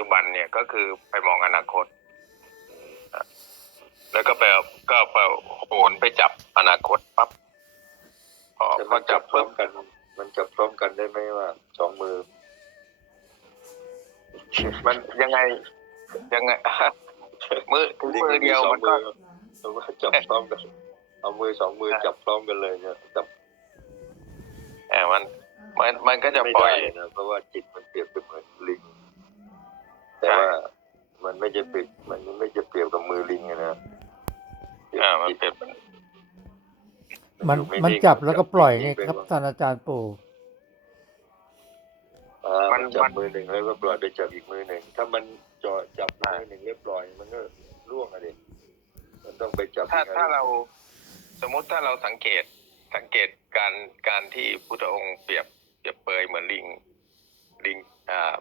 จุบันเนี่ยก็คือไปมองอนาคตอะแล้วก็ไปเอาก็ไปโหนไปจับอนาคตปั๊บพอแต่พมัอนจัจับบพร้อปุ๊มบกัน มันจับพร้อมกันได้ไหมว่าสองมือ มันยังไงยังไงมือถึงมือเดียวมันก็สมมติว่าจับพร้อมกันเอามือสองมือจับพร้อมกันเลยเนี่ยจับเออมันมันมันก็จะไม่ปล่อได้ยนะเพราะว่าจิตมันเปรียบเป็นเหมือนลิง แต่ว่ามันไม่จะเปรียบมันไม่จะเปรียบกับมือลิงอะนะเปรียบอ่ามันจิตเป็นมันอยู่มันงจับแล้วก็ปล่อยไงปครับท่านอาจารย์ปู่อ่ามันจับมือหนึ่งแล้วก็ปล่อยไปจับอีกมือหนึ่ง ถ้ามันจ่อจับมือหนึ่งแล้วปล่อยมันก็ร่วงอะดิมันต้องไปจับถ้าอีกอันถ้าเราสมมุติถ้าเราสังเกตสังเกตการการที่พุทธองค์เปรียบเปรียบเปรยเหมือนลิงลิงอ่า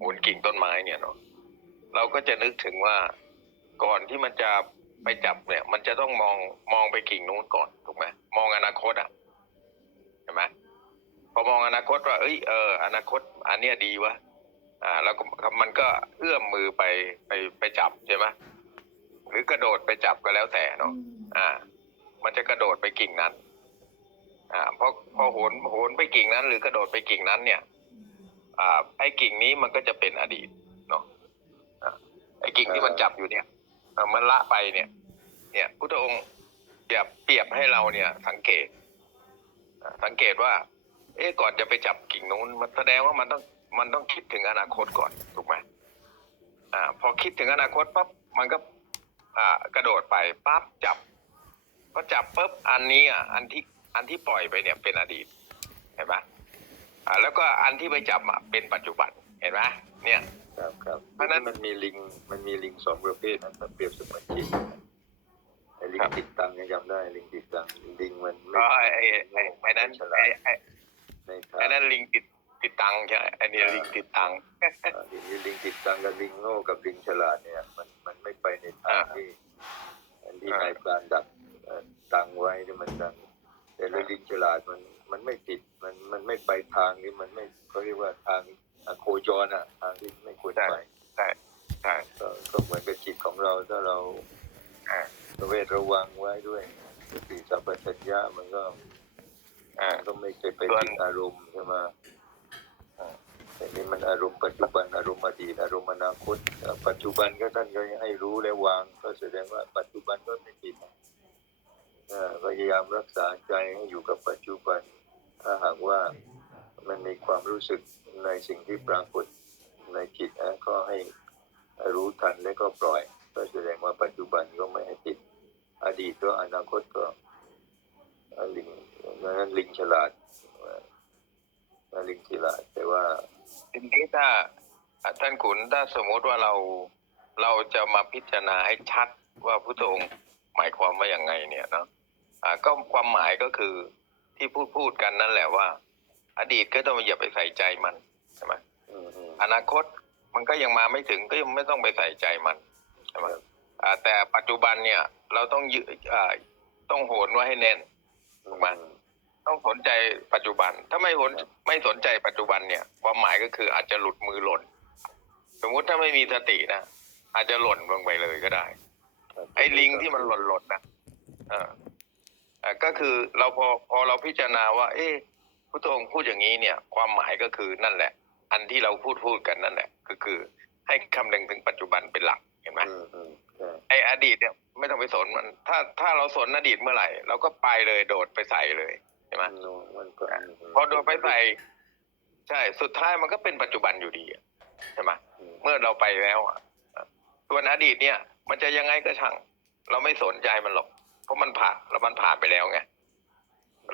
หมุนกิ่งต้นไม้เนี่ยเนาะเราก็จะนึกถึงว่าก่อนที่มันจะไปจับเนี่ย มันจะต้องมองมองไปกิ่งนู้นก่อนถูกไหมมองอนาคตอะเห็นไหมพอมองอนาคตว่า เอ้ยเอออนาคต อันเนี้ยดีวะอ่า แล้วก็มันก็เอื้อมมือไปไปไปจับใช่ไหมหรือกระโดดไปจับก็แล้วแต่เนาะอ่า มันจะกระโดดไปกิ่งนั้น อ่าพอพอโหนโหนไปกิ่งนั้น หรือกระโดดไปกิ่งนั้นเนี่ย อ่าไอ้กิ่งนี้มันก็จะเป็นอดีตเนาะไอ้กิ่งที่มันจับอยู่เนี่ยมันละไปเนี่ย เนี่ย พุทธองค์เปรียบเปรียบให้เราเนี่ย สังเกตสังเกตว่า เอ๊ะก่อนจะไปจับกิ่งนู้น มันแสดงว่ามันต้องมันต้องคิดถึงอนาคตก่อนถูกไหมอ่า พอคิดถึงอนาคตปั๊บมันก็ อ่ากระโดดไปปั๊บจับพอจับปุ๊บอันนี้อะอันที่อันที่ปล่อยไปเนี่ยเป็นอดีตเห็นไหม อ่าแล้วก็อันที่ไปจับอะเป็นปัจจุบันเห็นไหมเนี่ย ครับครับเพราะฉะนั้น มันมีลิงมันมีลิงสองประเภทนะมันเปรียบเสมือนจิตไอ้ลิงครับติดตังยังจำได้ลิงติดตังลิงมันก็ไอ้ไอ้ไอ้ไอ้นั้นฉลาไอ้ดไอ้ในทางไอ้นั้นลิงติดติดตังค์ใช่ไหมไอ้นี่ลิงติดตังค์ อ่าทีนี้ลิงติดตังกับลิงโง่กับลิงฉลาดเนี่ย มันมันไม่ไปในทางอ่าที่อันที่อ่านายพรานดักเอ่อตังไว้ที่มันดังแต่เรื่องลิงฉลาดมันมันไม่ติดมันมัน ไม่ไปทางนี้มันไม่เขาเรียกว่าทางอะโคจรอะทางที่ไม่ควรไปใช่ใช่ก็ก็เหมือนกับจิตของเราถ้าเราอ่าระเวทระวังไว้ด้วยสติสัมปชัญญะมันก็อ่ามันก็ไม่เคยไปส่วนติดอารมณ์ใช่ไหมอ่าแต่นี่มันอารมณ์ปัจจุบันอารมณ์อดีตอารมณ์อนาคตอ่าปัจจุบันก็ท่านก็ให้รู้และวาง ก็แสดงว่าปัจจุบันก็ไม่ติดนะอ่าพยายามรักษาใจให้อยู่กับปัจจุบัน ถ้าหากว่ามันมีความรู้สึกในสิ่งที่ปรากฏในจิตนะก็ให้รู้ทันและก็ปล่อย ก็แสดงว่าปัจจุบันก็ไม่ให้ติด อดีตก็อนาคตก็ลิงนั้นลิงฉลาดเอ่อลิงฉลาด แต่ว่าทีนี้ถ้าท่านขุนถ้าสมมติว่าเราเราจะมาพิจารณาให้ชัดว่าพุทธองค์หมายความว่าอย่างไงเนี่ยเนาะก็ความหมายก็คือ ที่พูดพูดกันนั่นแหละว่า อดีตก็ต้องอย่าไปใส่ใจมันใช่ไหมอืมอืมอนาคตมันก็ยังมาไม่ถึงก็ยังไม่ต้องไปใส่ใจมันใช่ไหมอ่าแต่ปัจจุบันเนี่ย เราต้องยึดอ่าต้องโหนไว้ให้แน่นถูกไหมต้องสนใจปัจจุบัน ถ้าไม่สนไม่สนใจปัจจุบันเนี่ย ความหมายก็คืออาจจะหลุดมือหล่น สมมุติถ้าไม่มีสตินะอาจจะหล่นลงไปเลยก็ได้ ไอ้ลิงที่มันหล่นหล่นๆนะเออเอ่อ ก็คือเราพอพอเราพิจารณาว่า เอ๊ะพุทธองค์พูดอย่างนี้เนี่ย ความหมายก็คือนั่นแหละ อันที่เราพูดพูดกันนั่นแหละ ก็คือ ให้คำนึงถึงปัจจุบันเป็นหลักเห็นไหมอืมอืมใช่ไอ้อดีตเนี่ยไม่ต้องไปสนมัน ถ้าถ้าเราสนอดีตเมื่อไหร่เราก็ไปเลยโดดไปใส่เลยใช่ไหมโน่มันก็พอโดนไปใส่ ใช่สุดท้ายมันก็เป็นปัจจุบันอยู่ดีอะใช่ไหมอืมเมื่อเราไปแล้วอะส่วนอดีตเนี่ย มันจะยังไงก็ช่าง เราไม่สนใจมันหรอกเพ ราะมันผ่านแล้วมันผ่านไปแล้วไง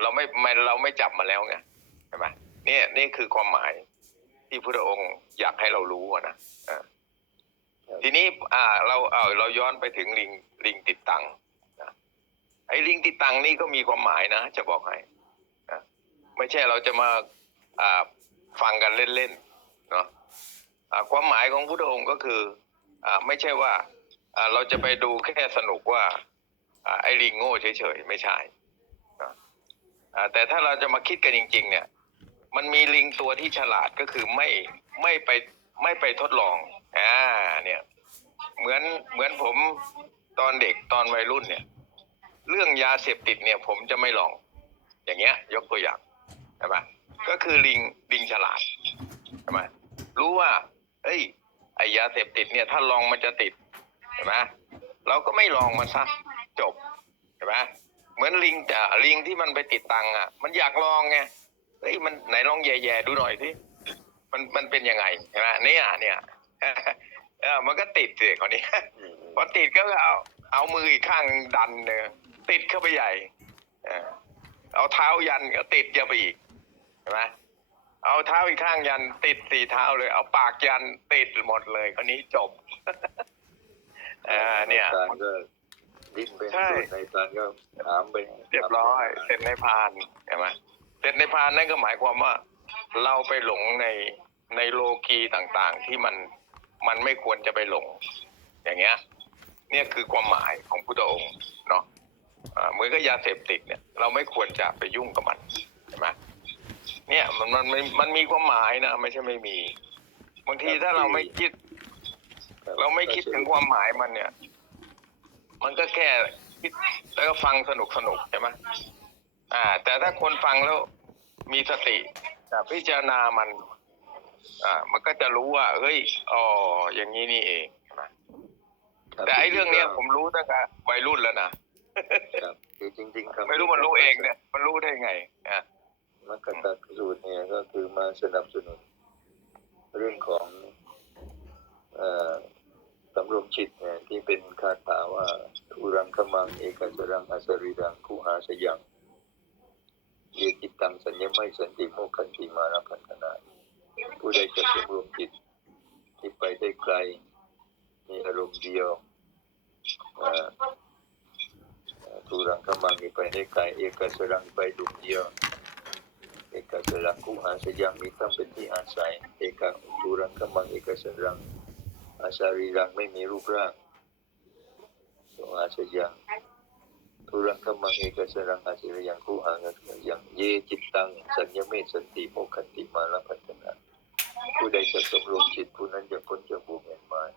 เราไม่ไม่เราไม่จับมาแล้วไงใช่ไหมเนี่ยนี่คือความหมายที่พระองค์อยากให้เรารู้อะนะอ่าทีนี้อ่าเราเอาเราย้อนไปถึงลิงลิงติดตังนะไอ้ลิงติดตังนี่ก็มีความหมายนะจะบอกให้ไม่ใช่เราจะมาอ่าฟังกันเล่นๆเนาะอ่าความหมายของพุทธองค์ก็คืออ่าไม่ใช่ว่าอ่าเราจะไปดูแค่สนุกว่าอ่า ไอ้ลิงโง่เฉยๆไม่ใช่แต่ถ้าเราจะมาคิดกันจริง ๆ เนี่ย มันมีลิงตัวที่ฉลาดก็คือไม่ไม่ไปไม่ไปทดลองอ่าเนี่ย เหมือนเหมือนผมตอนเด็กตอนวัยรุ่นเนี่ย เรื่องยาเสพติดเนี่ย ผมจะไม่ลอง อย่างเงี้ย ยกตัวอย่างใช่ไหมก็คือลิงลิงฉลาดใช่ไหมรู้ว่า เอ้ยไอยาเสพติดเนี่ย ถ้าลองมันจะติดใช่ไหมเราก็ไม่ลองมันซะ จบใช่ไหมเหมือนลิงแต่ลิงที่มันไปติดตังค์อะ มันอยากลองไงเฮ้ยมันไหนลองแย่ๆดูหน่อยสิมันมันเป็นยังไงใช่ไหมเนี่ยเนี่ยเออมันก็ติดสิคนนี้อืมพอติดก็เอาเอามืออีกข้างดันเนี่ยติดเข้าไปใหญ่เออเอาเท้ายันก็ติดเยอะไปอีกใช่ไหมเอาเท้าอีกข้างยันติดสี่เท้าเลย เอาปากยันติดหมดเลยคนนี้จบเออเนี่ย ในการก็ดิ้นไปใช่ ในการก็ถามไปเรียบร้อยเสร็จในพานใช่ไหมเสร็จในพานนั่นก็หมายความว่า เราไปหลงในในโลกีต่างๆ ที่มันมันไม่ควรจะไปหลง อย่างเงี้ย เนี่ยคือความหมายของพุทธองค์เนาะอ่าเหมือนกับยาเสพติดเนี่ย เราไม่ควรจะไปยุ่งกับมันใช่ไหมเนี่ยมันมันมันมันมีความหมายนะไม่ใช่ไม่มีบางทีถ้าเราไม่คิดครับเราไม่คิดถึงความหมายมันเนี่ย มันก็แค่คิดแล้วก็ฟังสนุกสนุกใช่ไหมอ่า แต่ถ้าคนฟังแล้วมีสติอ่าพิจารณามัน อ่า มันก็จะรู้ว่าเฮ้ยอ๋ออย่างนี้นี่เองใช่ไหมครับแต่ไอ้เรื่องเนี้ยผมรู้ตั้งแต่วัยรุ่นแล้วนะครับคือจริงๆคำไม่รู้มันรู้เองเนี่ยมันรู้ได้ไงอะมักกะตะสูตรเนี่ยก็คือมาสนับสนุนเรื่องของเอ่อสำรวมจิตเนี่ย ที่เป็นคาถาว่าทุรังคมังเอกสรังอสริรังคูหาสยังเยจิตังสัญญไม่สันติโมกขันติมานะพันธนาผู้ใดจะสำรวมจิตที่ไปได้ไกล มีอารมณ์เดียวทุรังคมังนี่ไปได้ไกล เอกสรังไปดวงเดียวเอกสรังคูหาสยังมีตั้งเป็นที่อาศัย เอกทุรังคมังเอกสรังอาสารีรังไม่มีรูปร่าง อาสยังทุรังคมังเอกสรังอาสริยังคูหางัยังเยจิตตังสัญญเมตสันติโมกขันติมาลพัฒนาผู้ใดจะสมรวมจิตผู้นั้นจะพ้นจากบ่วงแห่งมาร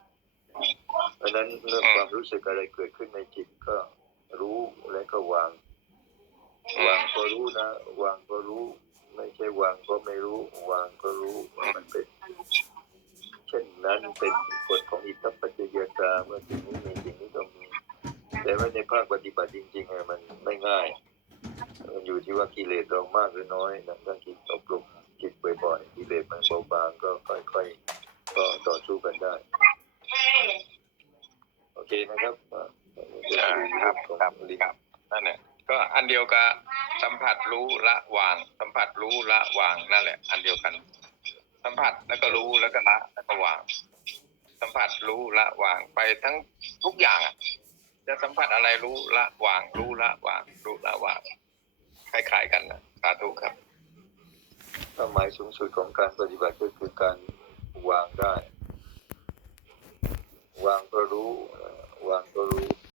เพราะฉะนั้นเมื่อความรู้สึกอะไรเกิดขึ้นในจิตก็รู้และก็วาง วางก็รู้นะ วางก็รู้ ไม่ใช่วางก็ไม่รู้ วางก็รู้ว่ามันเป็น เช่นนั้นเป็นกฎของอิทธิปัจจยตาเมื่อสิ่งนี้มีสิ่งนี้ต้องมี แต่ว่าในภาคปฏิบัติจริงๆมันไม่ง่าย มันอยู่ที่ว่ากิเลสเรามากหรือน้อยนะถ้าจิตอบรมจิตบ่อยๆกิเลสมันเบาบางก็ค่อยๆก็ต่อสู้กันได้ โอเคนะครับครับครับครับนั่นแหละก็อันเดียวกับสัมผัสรู้ละวาง สัมผัสรู้ละวางนั่นแหละ อันเดียวกัน สัมผัสแล้วก็รู้แล้วก็ละแล้วก็วาง สัมผัสรู้ละวางไปทั้งทุกอย่างอะ จะสัมผัสอะไรรู้ละวาง รู้ละวางรู้ละวางคล้ายๆกันนะสาธุครับเป้าหมายสูงสุดของการปฏิบัติก็คือการวางได้ วางก็รู้ วางก็รู้